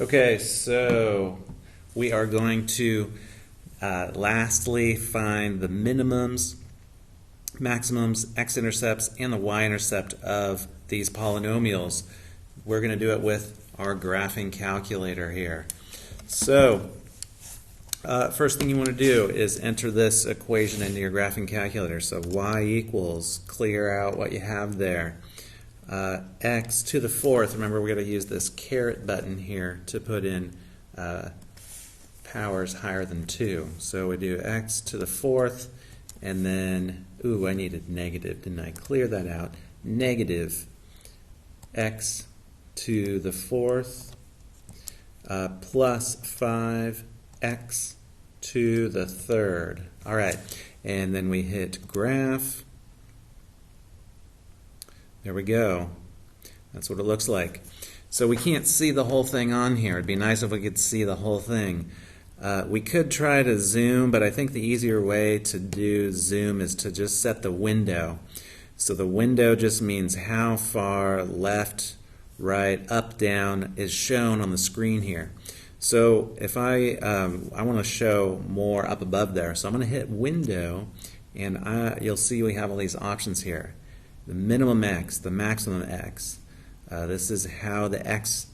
Okay, so we are going to lastly find the minimums, maximums, x-intercepts, and the y-intercept of these polynomials. We're going to do it with our graphing calculator here. So first thing you want to do is enter this equation into your graphing calculator. So y equals, clear out what you have there. X to the fourth, remember we're going to use this caret button here to put in powers higher than 2. So we do x to the fourth, and then, ooh, I needed negative, didn't I? Clear that out. Negative x to the fourth plus 5x to the third. All right, and then we hit graph. There we go. That's what it looks like. So we can't see the whole thing on here. It'd be nice if we could see the whole thing. We could try to zoom, but I think the easier way to do zoom is to just set the window. So the window just means how far left, right, up, down is shown on the screen here. So if I want to show more up above there, so I'm going to hit window, and you'll see we have all these options here. The minimum x, the maximum x. This is how the x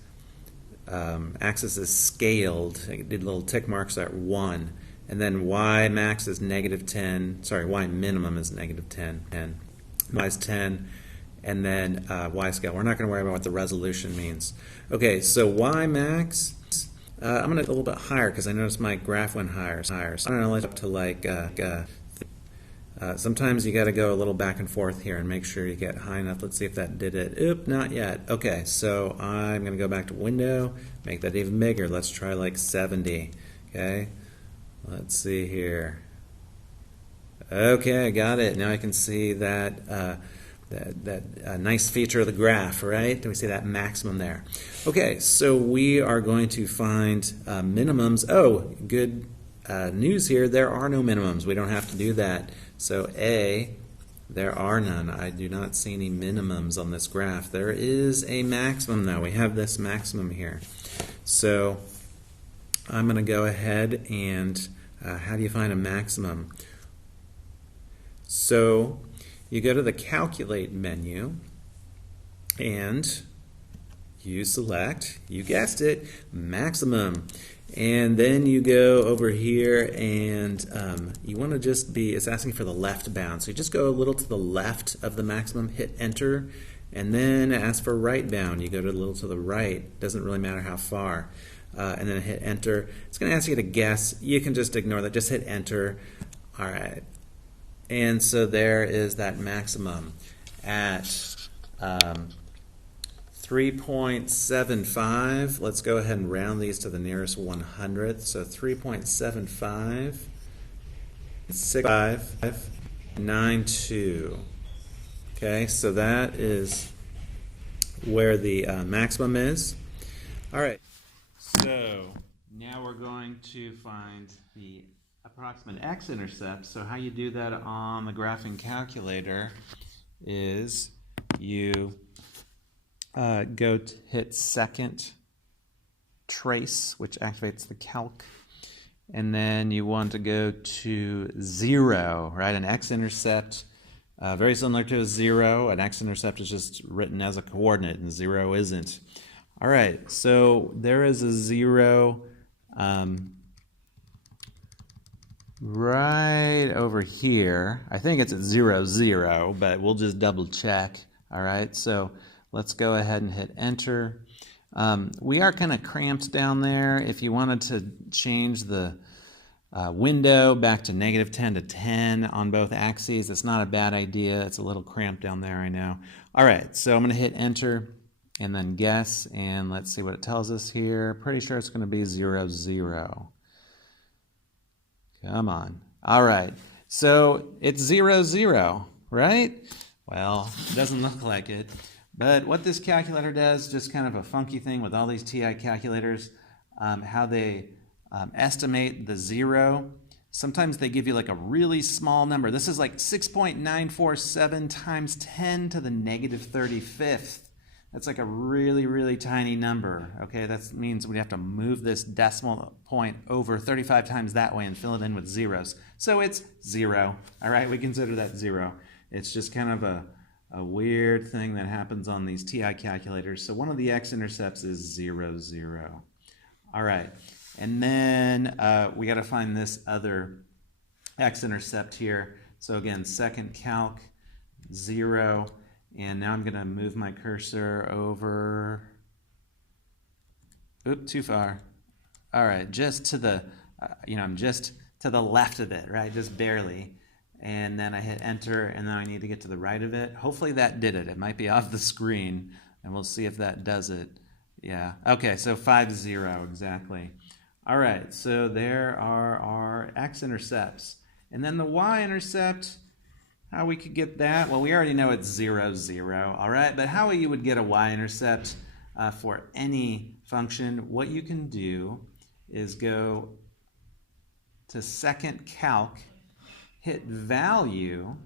axis is scaled. I did little tick marks at 1. And then y max is negative 10. Sorry, y minimum is negative 10. And y is 10. And then y scale. We're not going to worry about what the resolution means. Okay, so y max, I'm going to go a little bit higher because I noticed my graph went higher. So I don't know, up to like sometimes you got to go a little back and forth here and make sure you get high enough. Let's see if that did it. Oop, not yet. Okay, so I'm going to go back to window, make that even bigger. Let's try like 70. Okay, let's see here. Okay, I got it. Now I can see that nice feature of the graph, right? Do we see that maximum there? Okay, so we are going to find minimums. Oh, good news here. There are no minimums. We don't have to do that. So A, there are none. I do not see any minimums on this graph. There is a maximum though. We have this maximum here. So I'm going to go ahead and how do you find a maximum? So you go to the calculate menu and you select, you guessed it, maximum. And then you go over here and you want to just be, it's asking for the left bound. So you just go a little to the left of the maximum, hit enter, and then ask for right bound. You go to a little to the right. Doesn't really matter how far. And then hit enter. It's going to ask you to guess. You can just ignore that. Just hit enter. All right. And so there is that maximum at 3.75. Let's go ahead and round these to the nearest 100th. So 3.75, 6592. Okay, so that is where the maximum is. All right, so now we're going to find the approximate x-intercept. So how you do that on the graphing calculator is you go to hit second trace, which activates the calc, and then you want to go to 0, right? An x-intercept, very similar to a 0. An x-intercept is just written as a coordinate, and 0 isn't. All right, so there is a 0 right over here. I think it's at 0, 0, but we'll just double check. All right, so let's go ahead and hit enter. We are kind of cramped down there. If you wanted to change the window back to negative 10 to 10 on both axes, it's not a bad idea. It's a little cramped down there, I know. All right, so I'm going to hit enter and then guess, and let's see what it tells us here. Pretty sure it's going to be 0, 0. Come on. All right, so it's 0, 0, right? Well, it doesn't look like it. But what this calculator does, just kind of a funky thing with all these TI calculators, how they estimate the 0. Sometimes they give you like a really small number. This is like 6.947 times 10 to the negative 35th. That's like a really, really tiny number. Okay, that means we have to move this decimal point over 35 times that way and fill it in with zeros. So it's 0. All right, we consider that 0. It's just kind of a weird thing that happens on these TI calculators. So one of the x-intercepts is 0, 0. All right, and then we got to find this other x-intercept here. So again, second calc, 0. And now I'm going to move my cursor over. Oop, too far. All right, just to the, I'm just to the left of it, right? Just barely. And then I hit enter, and then I need to get to the right of it. Hopefully that did it. It might be off the screen, and we'll see if that does it. Yeah. Okay, so 5, 0, exactly. All right, so there are our x-intercepts. And then the y-intercept, how we could get that? Well, we already know it's 0, 0, all right? But how you would get a y-intercept for any function, what you can do is go to second calc, hit value,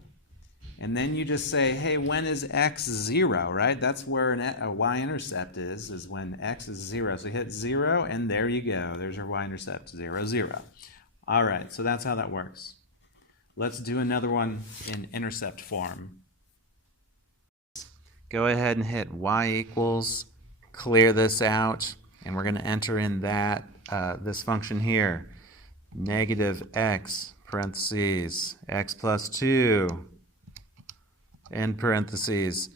and then you just say, hey, when is x 0, right? That's where a y-intercept is when x is 0. So hit 0, and there you go. There's your y-intercept, 0, 0. All right, so that's how that works. Let's do another one in intercept form. Go ahead and hit y equals, clear this out, and we're going to enter in that this function here, negative x, parentheses, x plus 2, end parentheses,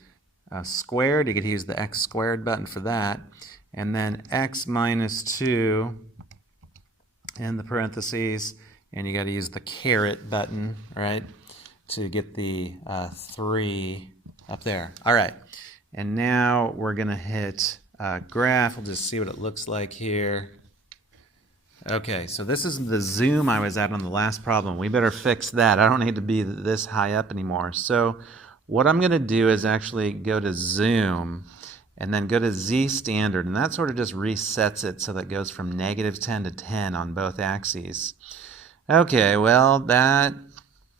squared. You could use the x squared button for that, and then x minus 2, in the parentheses, and you got to use the caret button, right, to get the 3 up there. All right, and now we're going to hit graph. We'll just see what it looks like here. Okay, so this is the zoom I was at on the last problem. We better fix that. I don't need to be this high up anymore. So what I'm going to do is actually go to zoom and then go to Z standard, and that sort of just resets it so that it goes from -10 to 10 on both axes. Okay, well, that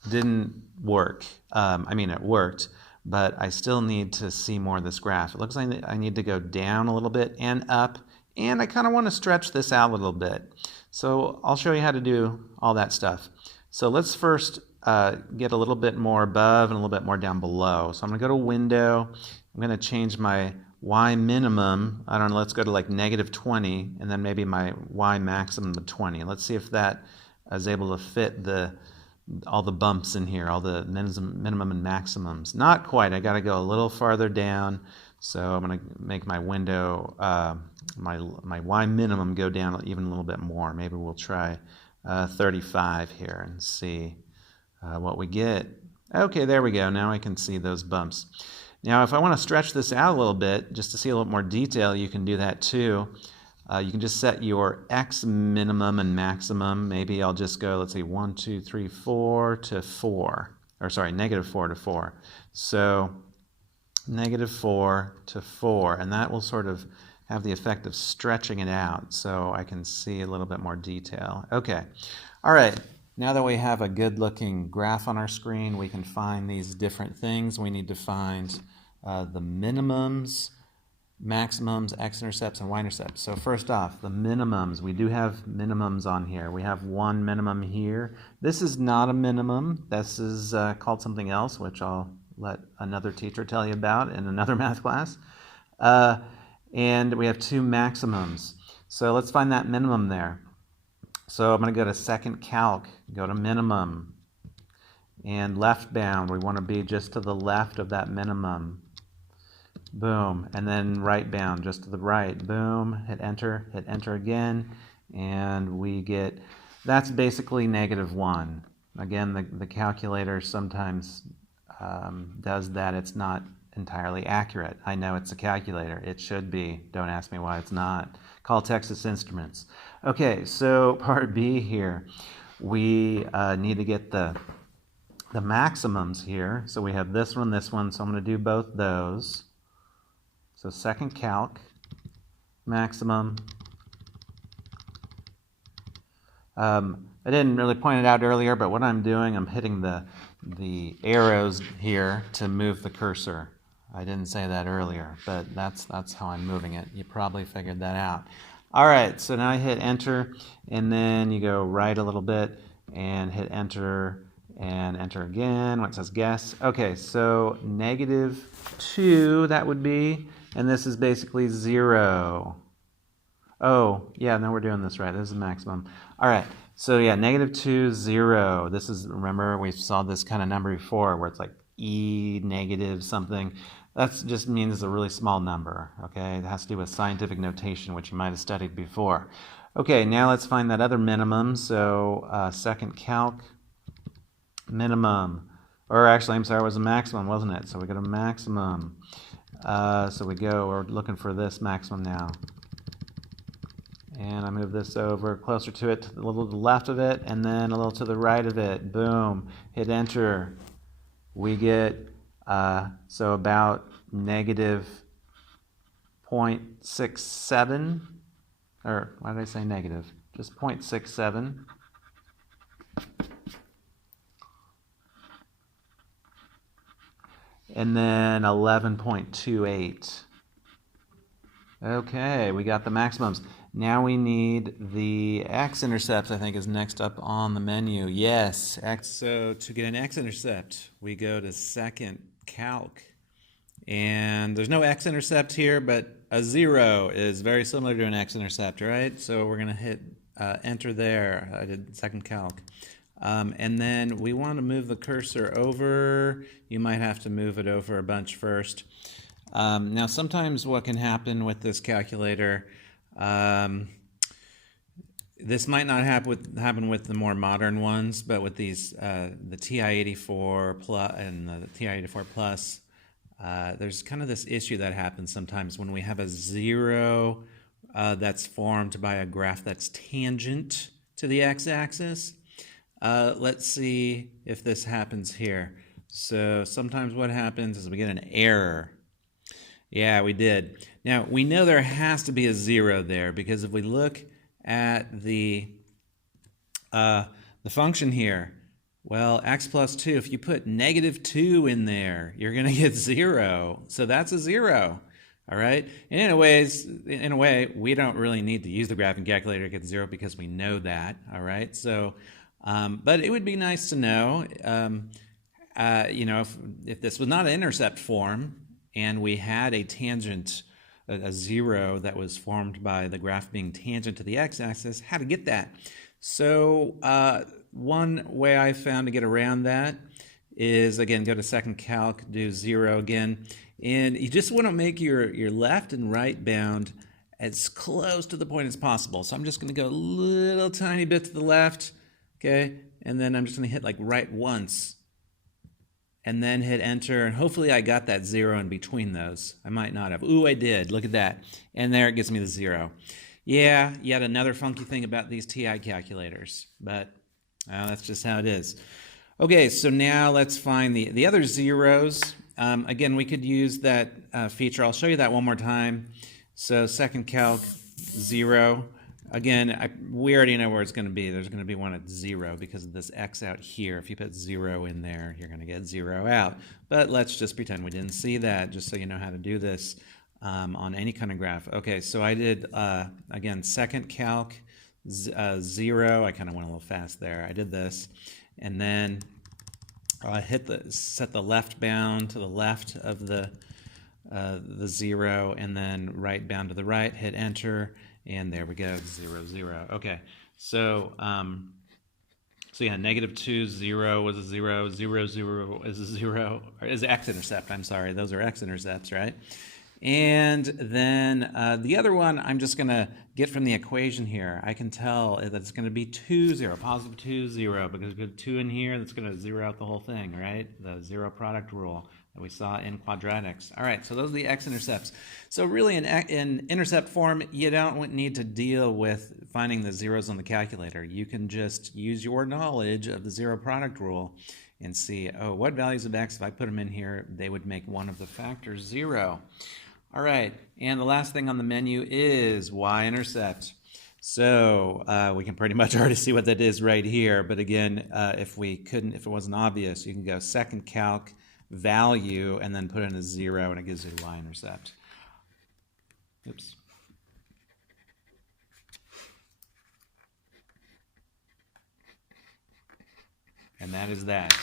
didn't work. It worked, but I still need to see more of this graph. It looks like I need to go down a little bit and up, and I kind of want to stretch this out a little bit. So I'll show you how to do all that stuff. So let's first get a little bit more above and a little bit more down below. So I'm going to go to Window. I'm going to change my Y minimum. I don't know, let's go to like -20, and then maybe my Y maximum to 20. Let's see if that is able to fit all the bumps in here, all the minimum and maximums. Not quite. I got to go a little farther down. So I'm going to make my window, my Y minimum go down even a little bit more. Maybe we'll try 35 here and see what we get. Okay, there we go. Now I can see those bumps. Now if I want to stretch this out a little bit, just to see a little more detail, you can do that too. You can just set your x minimum and maximum. Maybe I'll just go, let's see, 1, 2, 3, 4 to 4. Or sorry, -4 to 4. So -4 to 4, and that will sort of have the effect of stretching it out so I can see a little bit more detail. Okay, all right, now that we have a good looking graph on our screen, we can find these different things. We need to find the minimums, maximums, x-intercepts, and y-intercepts. So first off, the minimums. We do have minimums on here. We have one minimum here. This is not a minimum. This is called something else, which I'll let another teacher tell you about in another math class. And we have two maximums. So let's find that minimum there. So I'm going to go to second calc, go to minimum, and left bound. We want to be just to the left of that minimum. Boom. And then right bound, just to the right. Boom. Hit enter again, and we get, that's basically -1. Again, the calculator sometimes does that. It's not entirely accurate. I know it's a calculator. It should be. Don't ask me why it's not. Call Texas Instruments. Okay, so part B here. We need to get the maximums here. So we have this one, so I'm going to do both those. So second calc, maximum. I didn't really point it out earlier, but what I'm doing, I'm hitting the arrows here to move the cursor. I didn't say that earlier, but that's how I'm moving it. You probably figured that out. All right, so now I hit enter, and then you go right a little bit and hit enter and enter again when it says guess. Okay, so -2, that would be, and this is basically 0. Oh, yeah, no, we're doing this right. This is the maximum. All right, so yeah, -2, 0. This is, remember, we saw this kind of number before where it's like E negative something. That just means it's a really small number, okay? It has to do with scientific notation, which you might have studied before. Okay, now let's find that other minimum. So second calc, minimum. Or actually, I'm sorry, it was a maximum, wasn't it? So we got a maximum. So we're looking for this maximum now. And I move this over closer to it, a little to the left of it, and then a little to the right of it. Boom. Hit enter. We get, so about -0.67, or why did I say negative? Just 0.67. And then 11.28. Okay, we got the maximums. Now we need the x-intercept, I think, is next up on the menu. Yes, x. So to get an x-intercept, we go to second calc. And there's no x-intercept here, but a 0 is very similar to an x-intercept, right? So we're going to hit enter there. I did second calc. And then we want to move the cursor over. You might have to move it over a bunch first. Now, sometimes what can happen with this calculator, this might not happen with the more modern ones, but with these, the TI-84 Plus and the TI-84 Plus, there's kind of this issue that happens sometimes when we have a 0 that's formed by a graph that's tangent to the x-axis. Let's see if this happens here. So sometimes what happens is we get an error. Yeah, we did. Now, we know there has to be a 0 there because if we look at the function here, well, x plus 2, if you put -2 in there, you're going to get 0. So that's a 0. All right? And in a way, we don't really need to use the graphing calculator to get 0 because we know that. All right? So, but it would be nice to know, you know, if this was not an intercept form, and we had a tangent, a 0 that was formed by the graph being tangent to the x-axis, how to get that. So one way I found to get around that is, again, go to second calc, do 0 again, and you just want to make your left and right bound as close to the point as possible. So I'm just going to go a little tiny bit to the left, okay, and then I'm just going to hit like right once, and then hit enter, and hopefully I got that 0 in between those. I might not have. Ooh, I did. Look at that. And there it gives me the 0. Yeah, yet another funky thing about these TI calculators, but that's just how it is. Okay, so now let's find the other zeros. Again, we could use that feature. I'll show you that one more time. So second calc, 0. Again, we already know where it's going to be. There's going to be one at 0 because of this x out here. If you put 0 in there, you're going to get 0 out. But let's just pretend we didn't see that, just so you know how to do this on any kind of graph. Okay, so I did, again, second calc, 0. I kind of went a little fast there. I did this. And then I set the left bound to the left of the 0, and then right bound to the right, hit enter. And there we go, 0, 0. Okay, so so yeah, -2, 0 was a 0, 0, 0 is a 0, or is x-intercept, I'm sorry, those are x-intercepts, right? And then the other one I'm just going to get from the equation here. I can tell that it's going to be 2, 0, positive 2, 0, because we put 2 in here, that's going to 0 out the whole thing, right? The 0 product rule that we saw in quadratics. All right, so those are the x-intercepts. So really in intercept form, you don't need to deal with finding the zeros on the calculator. You can just use your knowledge of the 0 product rule and see, oh, what values of x, if I put them in here, they would make one of the factors 0. All right, and the last thing on the menu is y-intercept. So we can pretty much already see what that is right here, but again, if it wasn't obvious, you can go second calc, value and then put in a 0 and it gives you the y-intercept. Oops. And that is that.